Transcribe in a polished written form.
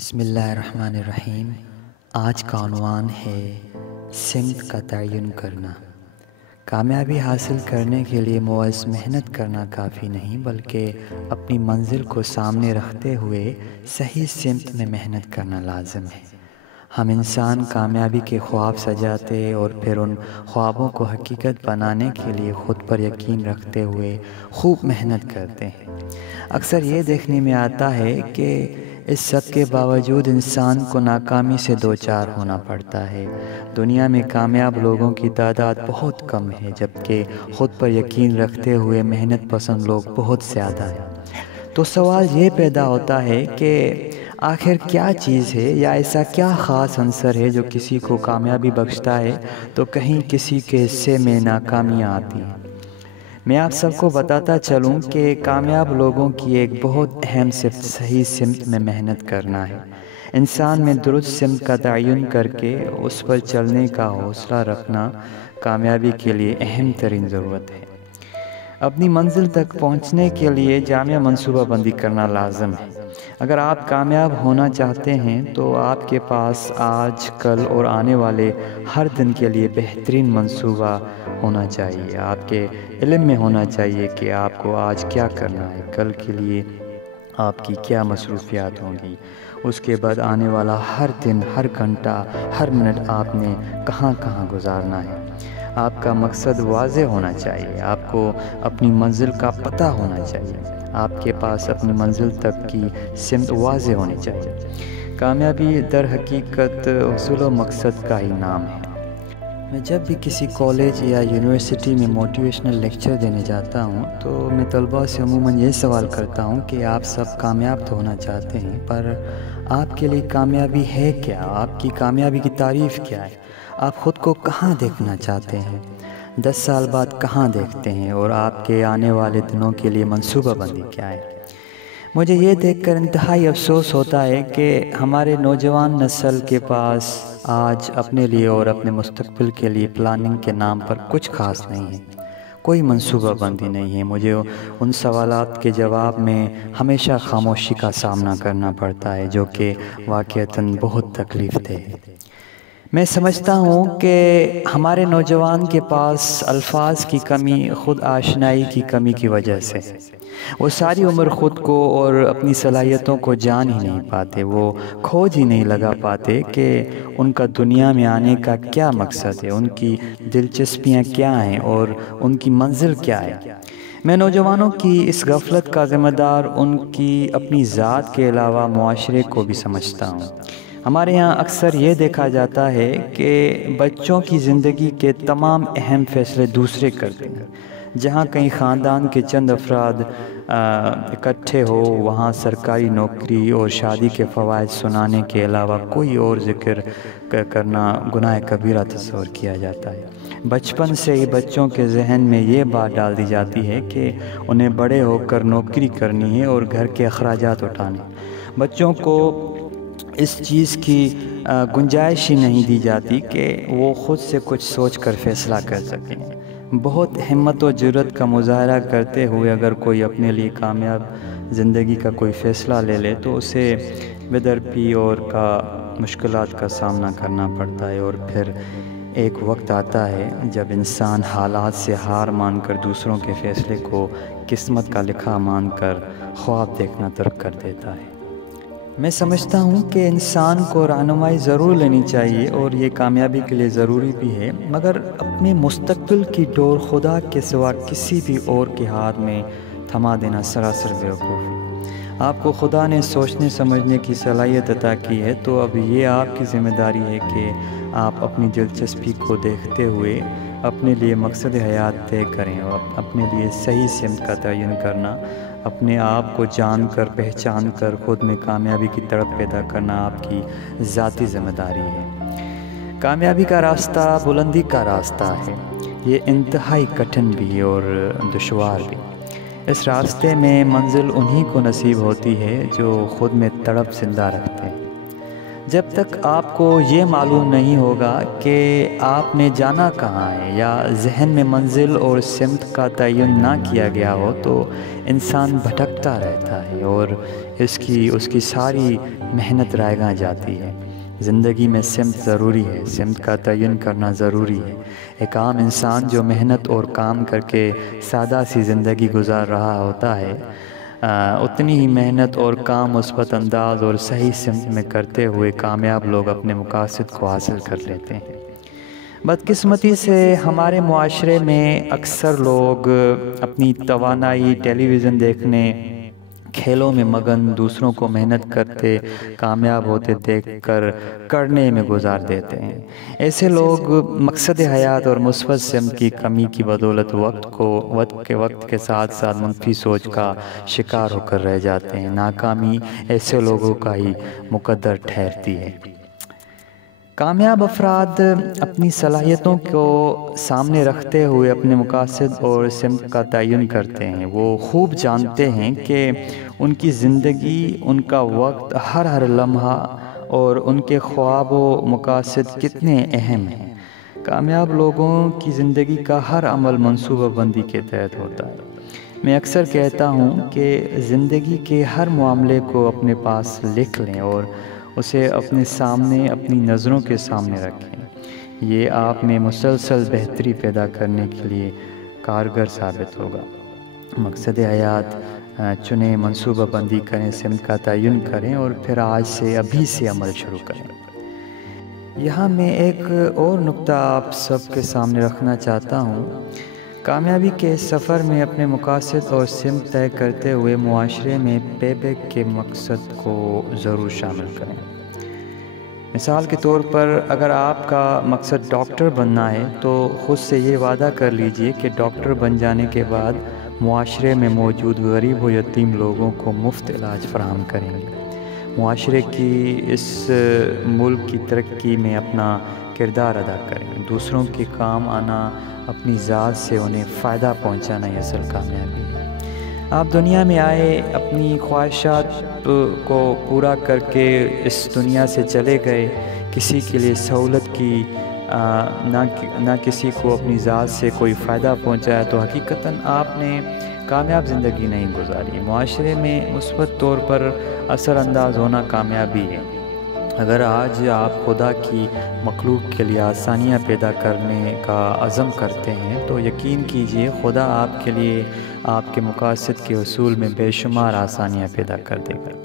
بسم اللہ الرحمن الرحیم۔ آج کا عنوان ہے سمت کا تعین کرنا۔ کامیابی حاصل کرنے کے لیے محض محنت کرنا کافی نہیں، بلکہ اپنی منزل کو سامنے رکھتے ہوئے صحیح سمت میں محنت کرنا لازم ہے۔ ہم انسان کامیابی کے خواب سجاتے اور پھر ان خوابوں کو حقیقت بنانے کے لیے خود پر یقین رکھتے ہوئے خوب محنت کرتے ہیں۔ اکثر یہ دیکھنے میں آتا ہے کہ اس سب کے باوجود انسان کو ناکامی سے دوچار ہونا پڑتا ہے۔ دنیا میں کامیاب لوگوں کی تعداد بہت کم ہے، جبکہ خود پر یقین رکھتے ہوئے محنت پسند لوگ بہت زیادہ ہیں۔ تو سوال یہ پیدا ہوتا ہے کہ آخر کیا چیز ہے یا ایسا کیا خاص عنصر ہے جو کسی کو کامیابی بخشتا ہے تو کہیں کسی کے حصے میں ناکامیاں آتی ہیں۔ میں آپ سب کو بتاتا چلوں کہ کامیاب لوگوں کی ایک بہت اہم صفت صحیح سمت میں محنت کرنا ہے۔ انسان میں درست سمت کا تعین کر کے اس پر چلنے کا حوصلہ رکھنا کامیابی کے لیے اہم ترین ضرورت ہے۔ اپنی منزل تک پہنچنے کے لیے جامع منصوبہ بندی کرنا لازم ہے۔ اگر آپ کامیاب ہونا چاہتے ہیں تو آپ کے پاس آج، کل اور آنے والے ہر دن کے لیے بہترین منصوبہ ہونا چاہیے۔ آپ کے علم میں ہونا چاہیے کہ آپ کو آج کیا کرنا ہے، کل کے لیے آپ کی کیا مصروفیات ہوں گی، اس کے بعد آنے والا ہر دن، ہر گھنٹہ، ہر منٹ آپ نے کہاں کہاں گزارنا ہے۔ آپ کا مقصد واضح ہونا چاہیے، آپ کو اپنی منزل کا پتہ ہونا چاہیے، آپ کے پاس اپنی منزل تک کی سمت واضح ہونی چاہیے۔ کامیابی در حقیقت حصول و مقصد کا ہی نام ہے۔ میں جب بھی کسی کالج یا یونیورسٹی میں موٹیویشنل لیکچر دینے جاتا ہوں تو میں طلباء سے عموماً یہ سوال کرتا ہوں کہ آپ سب کامیاب تو ہونا چاہتے ہیں، پر آپ کے لیے کامیابی ہے کیا؟ آپ کی کامیابی کی تعریف کیا ہے؟ آپ خود کو کہاں دیکھنا چاہتے ہیں؟ 10 سال بعد کہاں دیکھتے ہیں؟ اور آپ کے آنے والے دنوں کے لیے منصوبہ بندی کیا ہے؟ مجھے یہ دیکھ کر انتہائی افسوس ہوتا ہے کہ ہمارے نوجوان نسل کے پاس آج اپنے لیے اور اپنے مستقبل کے لیے پلاننگ کے نام پر کچھ خاص نہیں ہے، کوئی منصوبہ بندی نہیں ہے۔ مجھے ان سوالات کے جواب میں ہمیشہ خاموشی کا سامنا کرنا پڑتا ہے، جو کہ واقعتاً بہت تکلیف دہ ہے۔ میں سمجھتا ہوں کہ ہمارے نوجوان کے پاس الفاظ کی کمی خود آشنائی کی کمی کی وجہ سے ہے۔ وہ ساری عمر خود کو اور اپنی صلاحیتوں کو جان ہی نہیں پاتے، وہ کھوج ہی نہیں لگا پاتے کہ ان کا دنیا میں آنے کا کیا مقصد ہے، ان کی دلچسپیاں کیا ہیں اور ان کی منزل کیا ہے۔ میں نوجوانوں کی اس غفلت کا ذمہ دار ان کی اپنی ذات کے علاوہ معاشرے کو بھی سمجھتا ہوں۔ ہمارے یہاں اکثر یہ دیکھا جاتا ہے کہ بچوں کی زندگی کے تمام اہم فیصلے دوسرے کرتے ہیں۔ جہاں کہیں خاندان کے چند افراد اکٹھے ہو، وہاں سرکاری نوکری اور شادی کے فوائد سنانے کے علاوہ کوئی اور ذکر کرنا گناہ کبیرہ تصور کیا جاتا ہے۔ بچپن سے ہی بچوں کے ذہن میں یہ بات ڈال دی جاتی ہے کہ انہیں بڑے ہو کر نوکری کرنی ہے اور گھر کے اخراجات اٹھانے۔ بچوں کو اس چیز کی گنجائش ہی نہیں دی جاتی کہ وہ خود سے کچھ سوچ کر فیصلہ کر سکیں۔ بہت ہمت و جرأت کا مظاہرہ کرتے ہوئے اگر کوئی اپنے لیے کامیاب زندگی کا کوئی فیصلہ لے لے تو اسے بے درپی اور مشکلات کا سامنا کرنا پڑتا ہے، اور پھر ایک وقت آتا ہے جب انسان حالات سے ہار مان کر دوسروں کے فیصلے کو قسمت کا لکھا مان کر خواب دیکھنا ترک کر دیتا ہے۔ میں سمجھتا ہوں کہ انسان کو رہنمائی ضرور لینی چاہیے اور یہ کامیابی کے لیے ضروری بھی ہے، مگر اپنے مستقبل کی ڈور خدا کے سوا کسی بھی اور کے ہاتھ میں تھما دینا سراسر بیوقوفی۔ آپ کو خدا نے سوچنے سمجھنے کی صلاحیت عطا کی ہے، تو اب یہ آپ کی ذمہ داری ہے کہ آپ اپنی دلچسپی کو دیکھتے ہوئے اپنے لیے مقصد حیات طے کریں، اور اپنے لیے صحیح سمت کا تعین کرنا، اپنے آپ کو جان کر پہچان کر خود میں کامیابی کی تڑپ پیدا کرنا آپ کی ذاتی ذمہ داری ہے۔ کامیابی کا راستہ بلندی کا راستہ ہے، یہ انتہائی کٹھن بھی اور دشوار بھی۔ اس راستے میں منزل انہی کو نصیب ہوتی ہے جو خود میں تڑپ زندہ رکھتے ہیں۔ جب تک آپ کو یہ معلوم نہیں ہوگا کہ آپ نے جانا کہاں ہے یا ذہن میں منزل اور سمت کا تعین نہ کیا گیا ہو تو انسان بھٹکتا رہتا ہے اور اس کی ساری محنت رائے گاں جاتی ہے۔ زندگی میں سمت ضروری ہے، سمت کا تعین کرنا ضروری ہے۔ ایک عام انسان جو محنت اور کام کر کے سادہ سی زندگی گزار رہا ہوتا ہے، اتنی ہی محنت اور کام مثبت انداز اور صحیح سمت میں کرتے ہوئے کامیاب لوگ اپنے مقاصد کو حاصل کر لیتے ہیں۔ بدقسمتی سے ہمارے معاشرے میں اکثر لوگ اپنی توانائی ٹیلی ویژن دیکھنے، کھیلوں میں مگن، دوسروں کو محنت کرتے کامیاب ہوتے دیکھ کر کرنے میں گزار دیتے ہیں۔ ایسے لوگ مقصد حیات اور مثبت سمت کی کمی کی بدولت وقت کے ساتھ ساتھ منفی سوچ کا شکار ہو کر رہ جاتے ہیں۔ ناکامی ایسے لوگوں کا ہی مقدر ٹھہرتی ہے۔ کامیاب افراد اپنی صلاحیتوں کو سامنے رکھتے ہوئے اپنے مقاصد اور سمت کا تعین کرتے ہیں۔ وہ خوب جانتے ہیں کہ ان کی زندگی، ان کا وقت، ہر لمحہ اور ان کے خواب و مقاصد کتنے اہم ہیں۔ کامیاب لوگوں کی زندگی کا ہر عمل منصوبہ بندی کے تحت ہوتا ہے۔ میں اکثر کہتا ہوں کہ زندگی کے ہر معاملے کو اپنے پاس لکھ لیں اور اسے اپنے سامنے، اپنی نظروں کے سامنے رکھیں۔ یہ آپ میں مسلسل بہتری پیدا کرنے کے لیے کارگر ثابت ہوگا۔ مقصد حیات چنیں، منصوبہ بندی کریں، سمت کا تعین کریں اور پھر آج سے، ابھی سے عمل شروع کریں۔ یہاں میں ایک اور نقطہ آپ سب کے سامنے رکھنا چاہتا ہوں۔ کامیابی کے سفر میں اپنے مقاصد اور سمت طے کرتے ہوئے معاشرے میں پے بیک کے مقصد کو ضرور شامل کریں۔ مثال کے طور پر اگر آپ کا مقصد ڈاکٹر بننا ہے تو خود سے یہ وعدہ کر لیجئے کہ ڈاکٹر بن جانے کے بعد معاشرے میں موجود غریب و یتیم لوگوں کو مفت علاج فراہم کریں گے۔ معاشرے کی، اس ملک کی ترقی میں اپنا کردار ادا کریں۔ دوسروں کے کام آنا، اپنی ذات سے انہیں فائدہ پہنچانا ہی اصل کامیابی ہے۔ آپ دنیا میں آئے، اپنی خواہشات کو پورا کر کے اس دنیا سے چلے گئے، کسی کے لیے سہولت کی، نہ کسی کو اپنی ذات سے کوئی فائدہ پہنچایا، تو حقیقتاً آپ نے کامیاب زندگی نہیں گزاری۔ معاشرے میں مثبت طور پر اثر انداز ہونا کامیابی ہے۔ اگر آج آپ خدا کی مخلوق کے لیے آسانیاں پیدا کرنے کا عزم کرتے ہیں تو یقین کیجئے خدا آپ کے لیے، آپ کے مقاصد کے حصول میں بے شمار آسانیاں پیدا کر دے گا۔